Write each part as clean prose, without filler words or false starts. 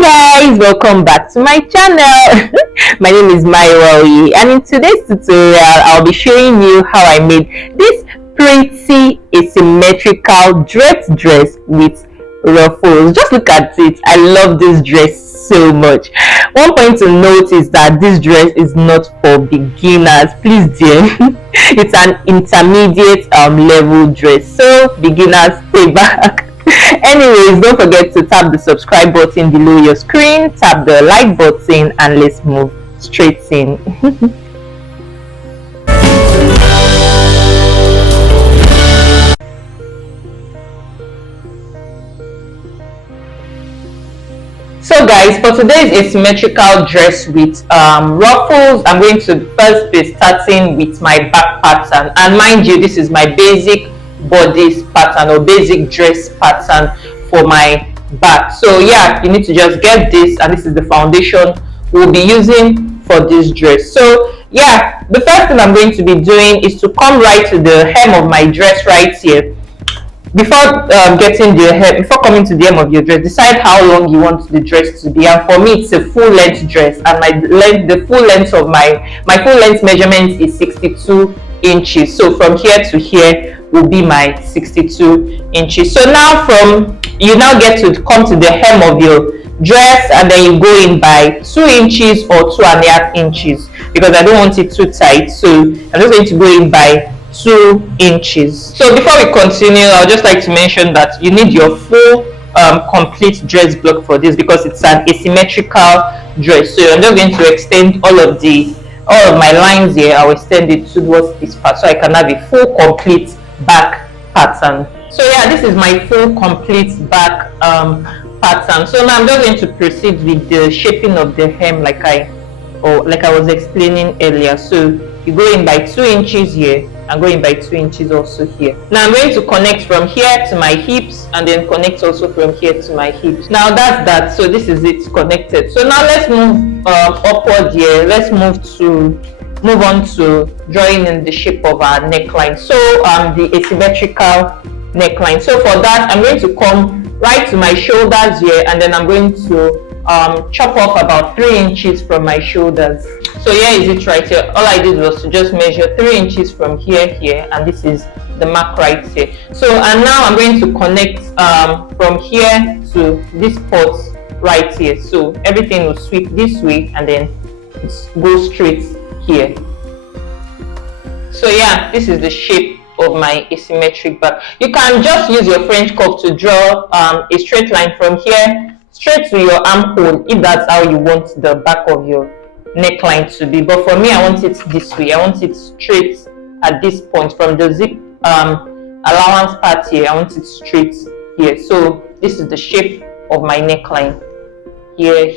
Hi guys, welcome back to my channel. My name is Mayowaoye, and in today's tutorial I'll be showing you how I made this pretty asymmetrical draped dress with ruffles. Just look at it. I love this dress so much. One point to note is that this dress is not for beginners, please dear. It's an intermediate level dress, so beginners stay back. Anyways, don't forget to tap the subscribe button below your screen, tap the like button, and let's move straight in. So guys, for today's asymmetrical dress with ruffles, I'm going to first be starting with my back pattern, and mind you, this is my basic bodice pattern or basic dress pattern for my back. So yeah, you need to just get this, and this is the foundation we'll be using for this dress. So yeah, the first thing I'm going to be doing is to come right to the hem of my dress right here. Before before coming to the hem of your dress, decide how long you want the dress to be. And for me, it's a full length dress, and the full length of my full length measurement is 62 inches. So from here to here will be my 62 inches. So now you now get to come to the hem of your dress, and then you go in by 2 inches or 2.5 inches, because I don't want it too tight. So I'm just going to go in by 2 inches. So before we continue, I would just like to mention that you need your full complete dress block for this, because it's an asymmetrical dress. So I'm just going to extend all of my lines here. I'll extend it towards this part, so I can have a full complete back pattern. So yeah, this is my full complete back pattern. So now I'm just going to proceed with the shaping of the hem like I was explaining earlier. So you go in by 2 inches here and go in by 2 inches also here. Now I'm going to connect from here to my hips, and then connect also from here to my hips. Now that's that. So this is it connected. So now let's move upward here. Let's move on to drawing in the shape of our neckline. So the asymmetrical neckline. So for that, I'm going to come right to my shoulders here, and then I'm going to chop off about 3 inches from my shoulders. So here is it right here. All I did was to just measure 3 inches from here, and this is the mark right here. So and now I'm going to connect from here to this spot right here. So everything will sweep this way, and then go straight here. So yeah, this is the shape of my asymmetric back. You can just use your French curve to draw a straight line from here straight to your armhole, if that's how you want the back of your neckline to be. But for me, I want it this way. I want it straight at this point from the zip allowance part here. I want it straight here. So this is the shape of my neckline. Here.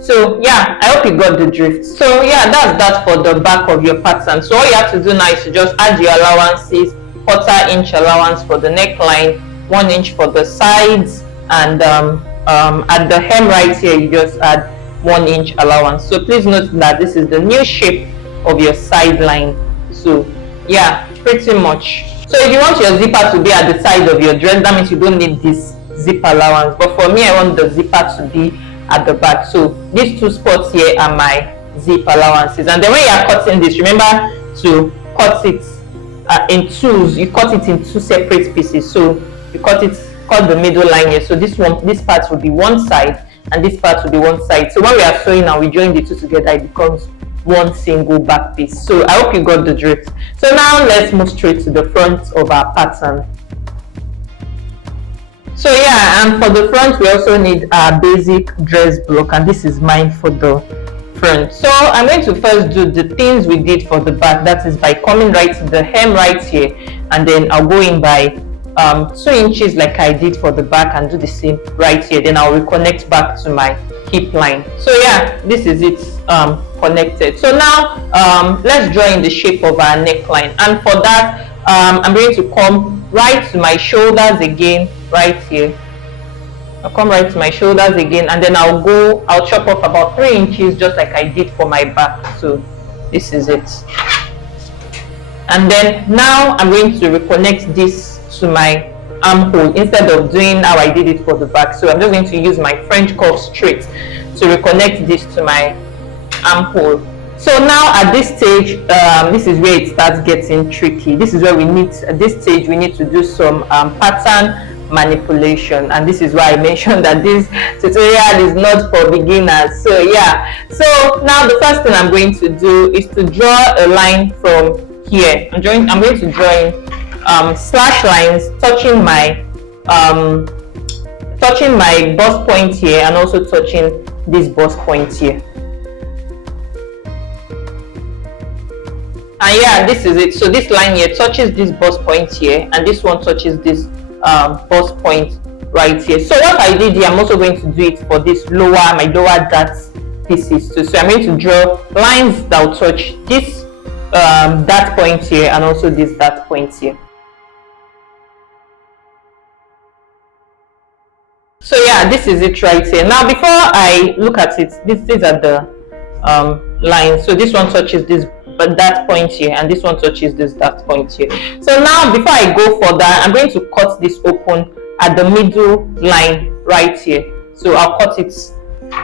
So yeah, I hope you got the drift. So yeah, that's that for the back of your pattern. So all you have to do now is to just add your allowances: 1/4 inch allowance for the neckline, 1 inch for the sides, and at the hem right here you just add 1 inch allowance. So please note that this is the new shape of your side line. So yeah, pretty much. So if you want your zipper to be at the side of your dress, that means you don't need this zip allowance. But for me, I want the zipper to be at the back. So these 2 spots here are my zip allowances. And then when you are cutting this, remember to cut it in twos. You cut it in 2 separate pieces. So you cut the middle line here. So this part will be one side, and this part will be one side. So when we are sewing and we join the 2 together, it becomes one single back piece. So I hope you got the drift. So now let's move straight to the front of our pattern. So yeah, and for the front we also need our basic dress block, and this is mine for the front. So I'm going to first do the things we did for the back. That is by coming right to the hem right here, and then I'll go in by 2 inches like I did for the back, and do the same right here. Then I'll reconnect back to my hip line. So yeah, this is it connected. So now let's draw in the shape of our neckline, and for that I'm going to come right to my shoulders again right here. I'll come right to my shoulders again, and then I'll chop off about 3 inches just like I did for my back. So this is it. And then now I'm going to reconnect this to my armhole instead of doing how I did it for the back. So I'm just going to use my French curve straight to reconnect this to my armhole. So now at this stage, this is where it starts getting tricky. This is where we need, at this stage, we need to do some pattern manipulation, and this is why I mentioned that this tutorial is not for beginners. So yeah, so now the first thing I'm going to do is to draw a line from here. I'm going to draw in slash lines touching my bust point here, and also touching this bust point here. And yeah, this is it. So this line here touches this bust point here, and this one touches this bust point right here. So what I did here, I'm also going to do it for this my lower dart pieces too. So I'm going to draw lines that will touch this dart point here, and also this dart point here. So yeah, this is it right here. Now before I look at it, these are the lines. So this one touches this that point here, and this one touches this that point here. So now before I go further, I'm going to cut this open at the middle line right here. So I'll cut it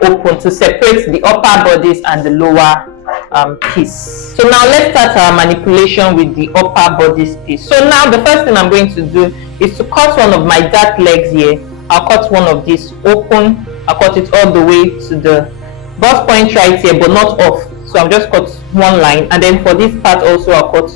open to separate the upper bodice and the lower piece. So now let's start our manipulation with the upper bodice piece. So now the first thing I'm going to do is to cut one of my dart legs here. I'll cut one of these open. I'll cut it all the way to the bust point right here, but not off. So I'm just cut one line, and then for this part also I'll cut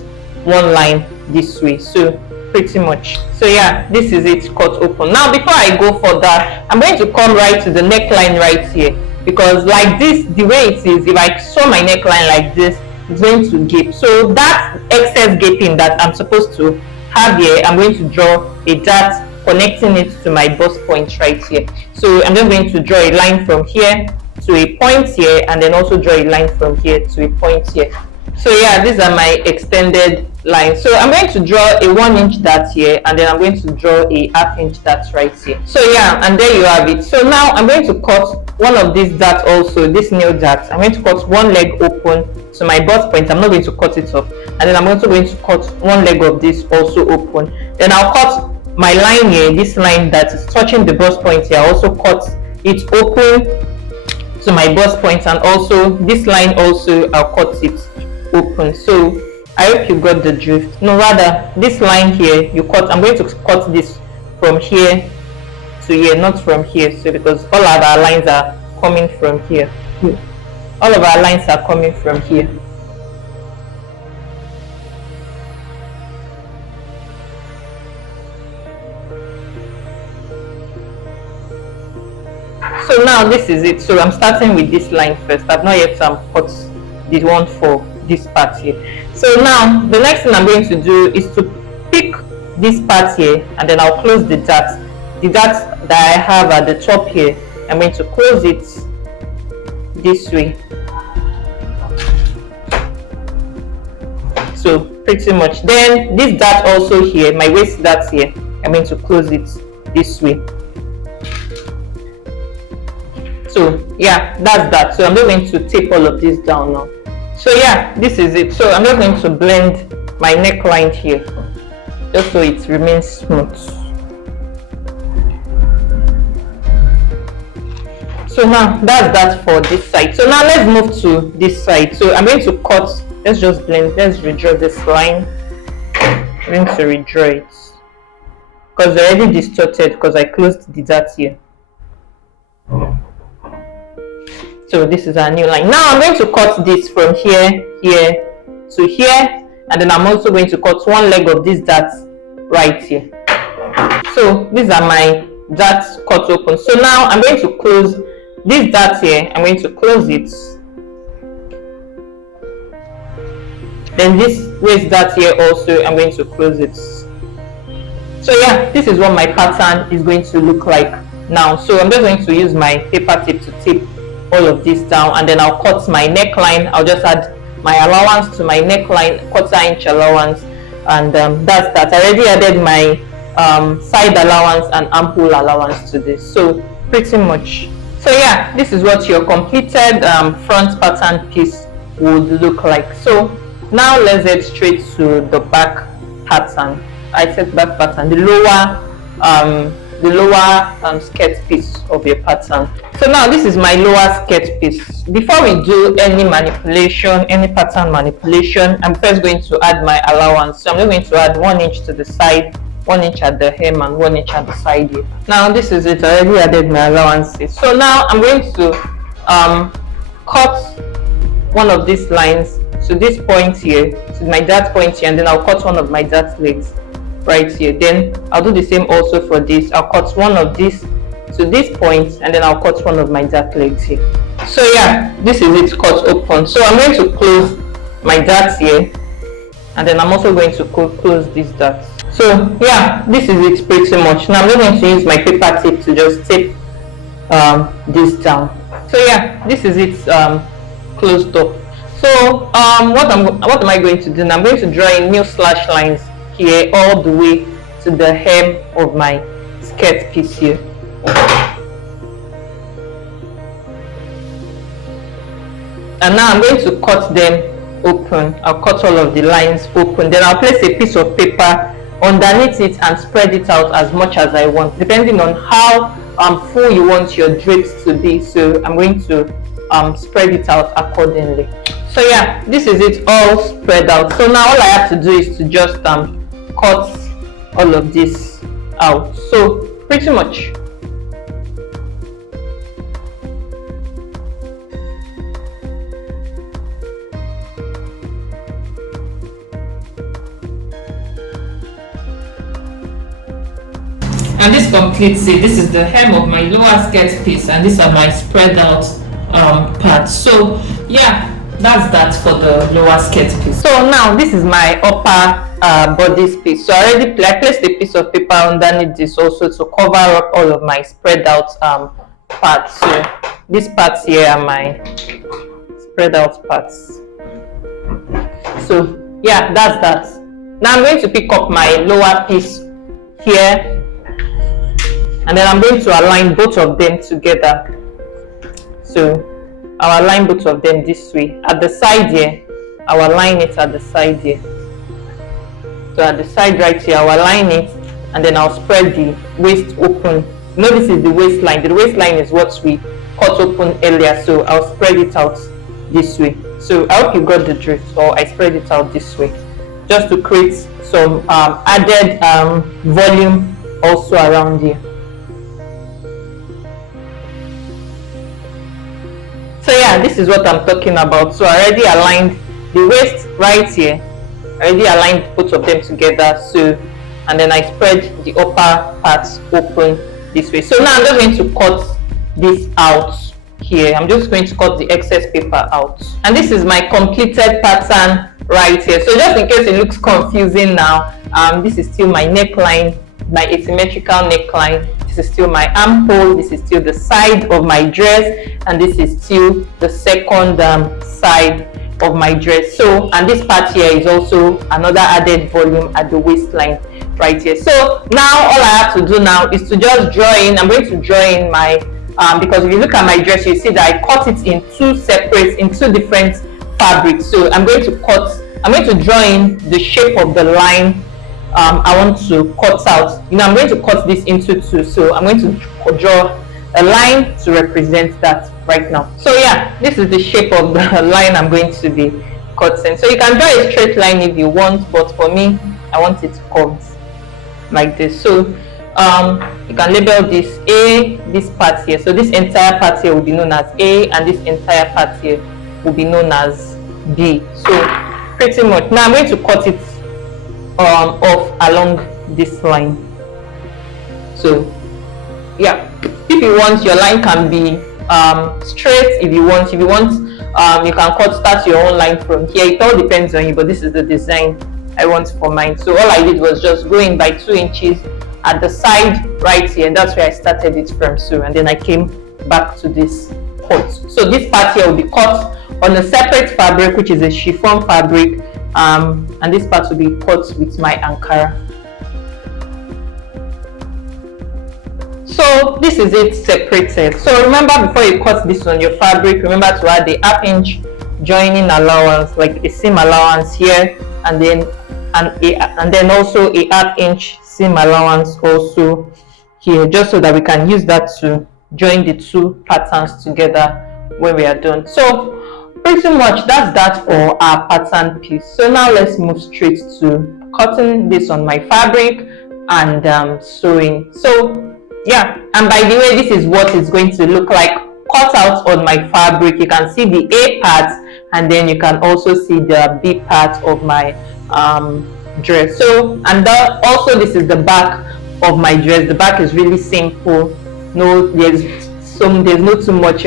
one line this way. So pretty much. So yeah, this is it, cut open. Now before I go further, I'm going to come right to the neckline right here, because like this, the way it is, if I sew my neckline like this, it's going to gape. So that excess gaping that I'm supposed to have here, I'm going to draw a dart connecting it to my bust point right here. So I'm just going to draw a line from here to a point here, and then also draw a line from here to a point here. So yeah, these are my extended lines. So I'm going to draw a 1 inch dart here, and then I'm going to draw a ½ inch dart right here. So yeah, and there you have it. So now I'm going to cut one of these darts also, this nail dart. I'm going to cut one leg open to my bust point. I'm not going to cut it off, and then I'm also going to cut one leg of this also open. Then I'll cut my line here, this line that is touching the bust point here. I also cut it open to my bust point, and also this line also I'll cut it open. So I hope you got the drift. No, rather this line here you cut, I'm going to cut this from here to here, not from here. So because all of our lines are coming from here, all of our lines are coming from here. So now this is it. So I'm starting with this line first. I've not yet cut the one for this part here. So now the next thing I'm going to do is to pick this part here, and then I'll close the dart. The dart that I have at the top here, I'm going to close it this way. So pretty much. Then this dart also here, my waist dart here, I'm going to close it this way. So yeah, that's that. So I'm just going to tape all of this down now. So yeah, this is it. So I'm just going to blend my neckline here, just so it remains smooth. So now that's that for this side. So now let's move to this side. So I'm going to cut, let's just blend, let's redraw this line. I'm going to redraw it because it's already distorted because I closed the dart here. So this is our new line. Now I'm going to cut this from here to here, and then I'm also going to cut one leg of this dart right here. So these are my darts cut open. So now I'm going to close this dart here. I'm going to close it. Then this waist dart here also, I'm going to close it. So yeah, this is what my pattern is going to look like now. So I'm just going to use my paper tape to tape all of this down, and then I'll cut my neckline. I'll just add my allowance to my neckline, 1/4 inch allowance, and that's that. I already added my side allowance and armhole allowance to this. So pretty much. So yeah, this is what your completed front pattern piece would look like. So now let's head straight to the back pattern. I said back pattern, the lower the lower skirt piece of your pattern. So now this is my lower skirt piece. Before we do any manipulation, any pattern manipulation, I'm first going to add my allowance. So I'm going to add 1 inch to the side, 1 inch at the hem, and 1 inch at the side here. Now this is it. I already added my allowances. So now I'm going to cut one of these lines to this point here, to my dart point here, and then I'll cut one of my dart legs right here. Then I'll do the same also for this. I'll cut one of these to this point, and then I'll cut one of my dart legs here. So yeah, this is it cut open. So I'm going to close my darts here, and then I'm also going to close these darts. So yeah, this is it pretty much. Now I'm just going to use my paper tape to just tape this down. So yeah, this is it closed up. So what am I going to do now? I'm going to draw in new slash lines here all the way to the hem of my skirt piece here. And now I'm going to cut them open. I'll cut all of the lines open. Then I'll place a piece of paper underneath it and spread it out as much as I want, depending on how full you want your drapes to be. So I'm going to spread it out accordingly. So yeah, this is it all spread out. So now all I have to do is to just cut all of this out. So pretty much. And this completes it. This is the hem of my lower skirt piece, and these are my spread out parts. So yeah, that's that for the lower skirt piece. So now this is my upper bodice piece. So I placed a piece of paper underneath this also to cover up all of my spread out parts. So these parts here are my spread out parts. So yeah, that's that. Now I'm going to pick up my lower piece here, and then I'm going to align both of them together. So I'll align both of them this way. At the side here, I'll align it at the side here. So at the side right here, I'll align it, and then I'll spread the waist open. You know, this is the waistline. The waistline is what we cut open earlier, so I'll spread it out this way. So I hope you got the drift, or I spread it out this way, just to create some added volume also around here. So yeah, this is what I'm talking about. So I already aligned the waist right here. I already aligned both of them together. So, and then I spread the upper parts open this way. So now I'm just going to cut this out here. I'm just going to cut the excess paper out. And this is my completed pattern right here. So just in case it looks confusing now, this is still my neckline, my asymmetrical neckline. This is still my armhole, this is still the side of my dress, and this is still the second side of my dress. So, and this part here is also another added volume at the waistline right here. So now all I have to do now is to just draw in. I'm going to draw in my because if you look at my dress, you see that I cut it in two different fabrics. So I'm going to draw in the shape of the line I want to cut out. You know, I'm going to cut this into two, so I'm going to draw a line to represent that right now. So yeah, this is the shape of the line I'm going to be cutting. So you can draw a straight line if you want, but for me, I want it curved like this. So you can label this A, this part here. So this entire part here will be known as A, and this entire part here will be known as B. So pretty much. Now I'm going to cut it off along this line. So yeah, if you want, your line can be straight. If you want, you can start your own line from here. It all depends on you, but this is the design I want for mine. So all I did was just go in by 2 inches at the side right here, and that's where I started it from. So, and then I came back to this cut. So this part here will be cut on a separate fabric, which is a chiffon fabric, and this part will be cut with my Ankara. So this is it separated. So remember, before you cut this on your fabric, remember to add the 1/2 inch joining allowance, like a seam allowance here, and then also a 1/2 inch seam allowance also here, just so that we can use that to join the two patterns together when we are done. So pretty much that's that for our pattern piece. So now let's move straight to cutting this on my fabric and sewing. So yeah, and by the way, this is what it's going to look like cut out on my fabric. You can see the A part, and then you can also see the B part of my dress. So, and also this is the back of my dress. The back is really simple. No, there's not too much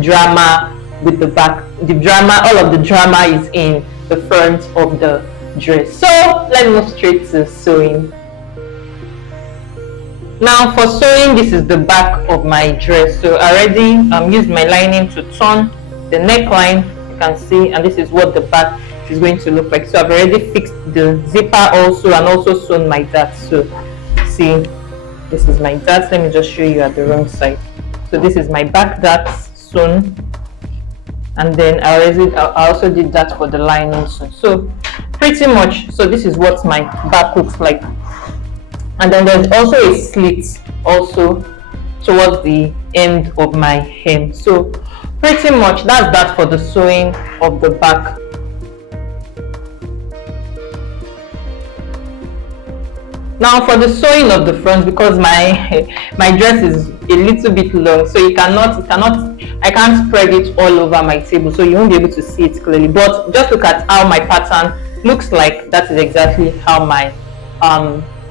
drama with the back. The drama, all of the drama is in the front of the dress. So let's move straight to sewing. Now for sewing, this is the back of my dress. So I already used my lining to turn the neckline, you can see, and this is what the back is going to look like. So I've already fixed the zipper also, and also sewn my darts. So see, this is my darts. Let me just show you at the wrong side. So this is my back darts sewn, and then I also did that for the lining sewn. So pretty much, so this is what my back looks like. And then there's also a slit also towards the end of my hem. So pretty much that's that for the sewing of the back. Now for the sewing of the front, because my dress is a little bit long, so I can't spread it all over my table, so you won't be able to see it clearly. But just look at how my pattern looks like. That is exactly how my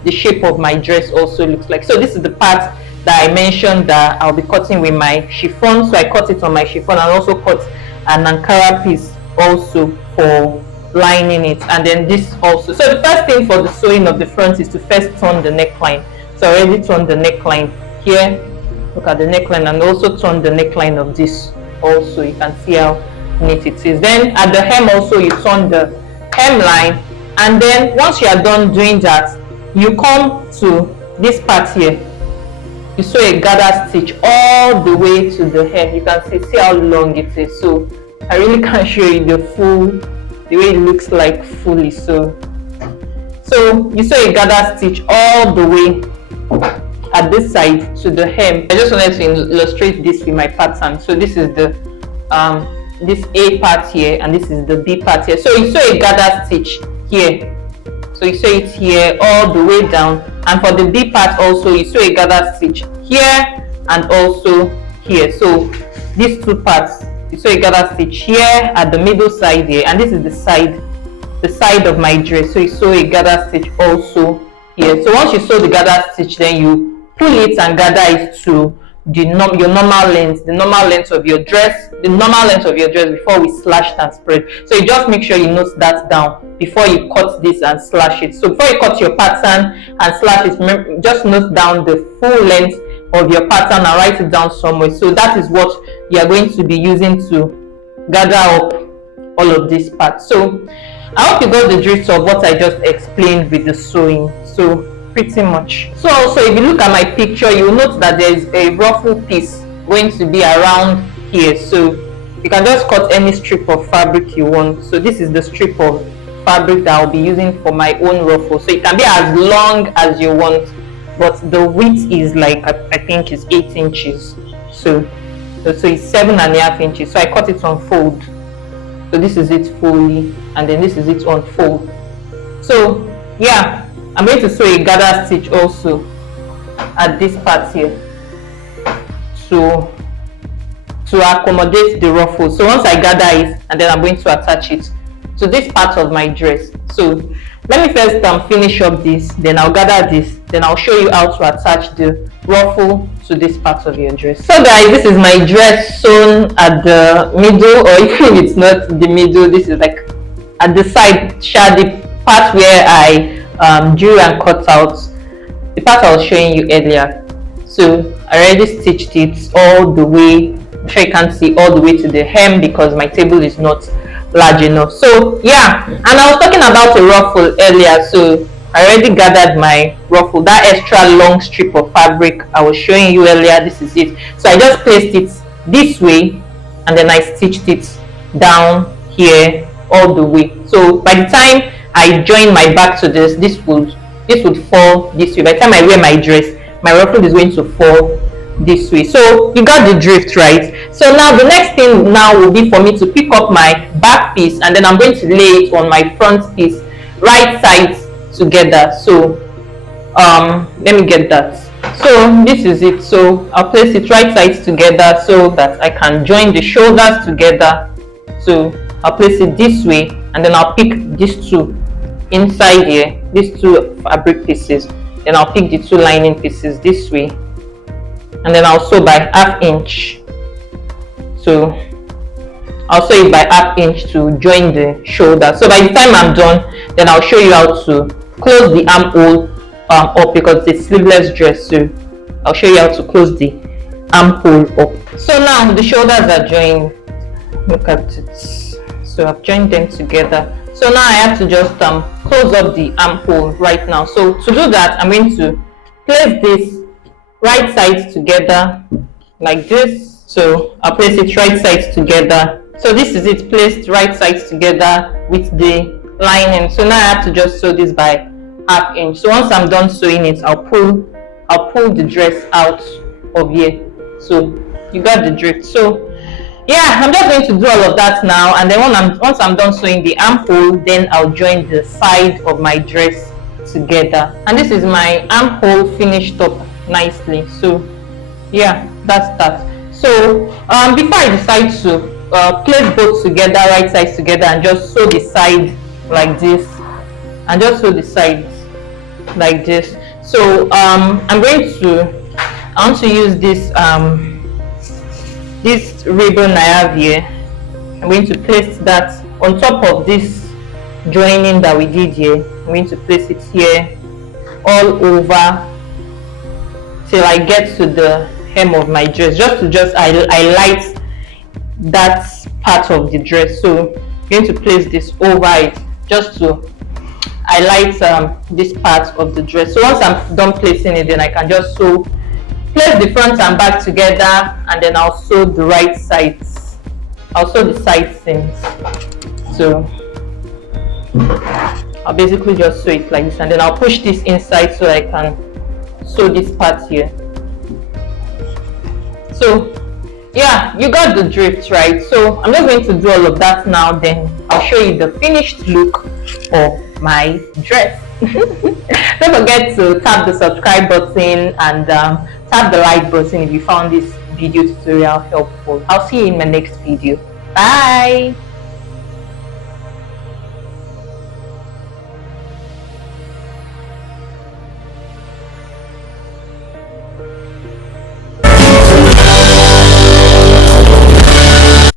the shape of my dress also looks like. So this is the part that I mentioned that I'll be cutting with my chiffon. So I cut it on my chiffon, and also cut an Ankara piece also for lining it. And then this also. So the first thing for the sewing of the front is to first turn the neckline. So I already turned the neckline here. Look at the neckline, and also turn the neckline of this also. You can see how neat it is. Then at the hem also, you turn the hemline, and then once you are done doing that, you come to this part here. You sew a gather stitch all the way to the hem. You can see how long it is. So I really can't show you the way it looks like fully. So you sew a gather stitch all the way at this side to the hem. I just wanted to illustrate this with my pattern. So this is the this A part here, and this is the B part here. So you sew a gather stitch here. So you sew it here all the way down, and for the B part also you sew a gather stitch here and also here. So these two parts, you sew a gather stitch here at the middle side here, and this is the side of my dress. So you sew a gather stitch also here. So once you sew the gather stitch, then you pull it and gather it to your normal length, the normal length of your dress, before we slashed and spread. So you just make sure you note that down before you cut this and slash it. So before you cut your pattern and slash it, remember, just note down the full length of your pattern and write it down somewhere. So that is what you are going to be using to gather up all of these parts. So I hope you got the drift of what I just explained with the sewing. So pretty much. So also, if you look at my picture, you will note that there is a ruffle piece going to be around here. So you can just cut any strip of fabric you want. So this is the strip of fabric that I'll be using for my own ruffle. So it can be as long as you want, but the width is like, I think is 8 inches. So it's 7.5 inches. So I cut it on fold. So this is it fully, and then this is it on fold. So yeah, I'm going to sew a gather stitch also at this part here to accommodate the ruffle. So once I gather it, and then I'm going to attach it to this part of my dress. So let me first finish up this, then I'll gather this, then I'll show you how to attach the ruffle to this part of your dress. So guys, this is my dress sewn at the middle, or if it's not the middle, this is like at the side, the part where I drew and cut out, the part I was showing you earlier. So I already stitched it all the way. I'm sure you can't see all the way to the hem because my table is not large enough. So yeah, and I was talking about a ruffle earlier. So I already gathered my ruffle, that extra long strip of fabric I was showing you earlier. This is it. So I just placed it this way, and then I stitched it down here all the way. So by the time I join my back to this will this would fall this way. By the time I wear my dress, my ruffle is going to fall this way. So you got the drift, right? So now the next thing now will be for me to pick up my back piece, and then I'm going to lay it on my front piece, right sides together. So let me get that. So this is it. So I'll place it right sides together so that I can join the shoulders together. So I'll place it this way, and then I'll pick these two inside here, these two fabric pieces. Then I'll pick the two lining pieces this way, and then I'll sew by ½ inch. So I'll sew it by ½ inch to join the shoulder. So by the time I'm done, then I'll show you how to close the armhole up, because it's a sleeveless dress. So I'll show you how to close the armhole up. So now the shoulders are joined. Look at it. So I've joined them together. So now I have to just close up the armhole right now. So to do that, I'm going to place this right sides together like this. So I'll place it right sides together. So this is it, placed right sides together with the lining. So now I have to just sew this by ½ inch. So once I'm done sewing it, I'll pull the dress out of here. So you got the drift. So yeah, I'm just going to do all of that now, and then once I'm done sewing the armhole, then I'll join the side of my dress together. And this is my armhole finished up nicely. So yeah, that's that. So before I decide to place both together, right sides together, and just sew the side like this, and just sew the sides like this. So I want to use this ribbon I have here. I'm going to place that on top of this joining that we did here. I'm going to place it here all over till I get to the hem of my dress, just highlight that part of the dress. So I'm going to place this over it just to highlight this part of the dress. So once I'm done placing it, then I can just place the front and back together, and then I'll sew the right sides. I'll sew the side seams. So I'll basically just sew it like this, and then I'll push this inside so I can sew this part here. So yeah, you got the drift, right? So I'm just going to do all of that now, then I'll show you the finished look of my dress. Don't forget to tap the subscribe button and tap the like button if you found this video tutorial helpful. I'll see you in my next video. Bye.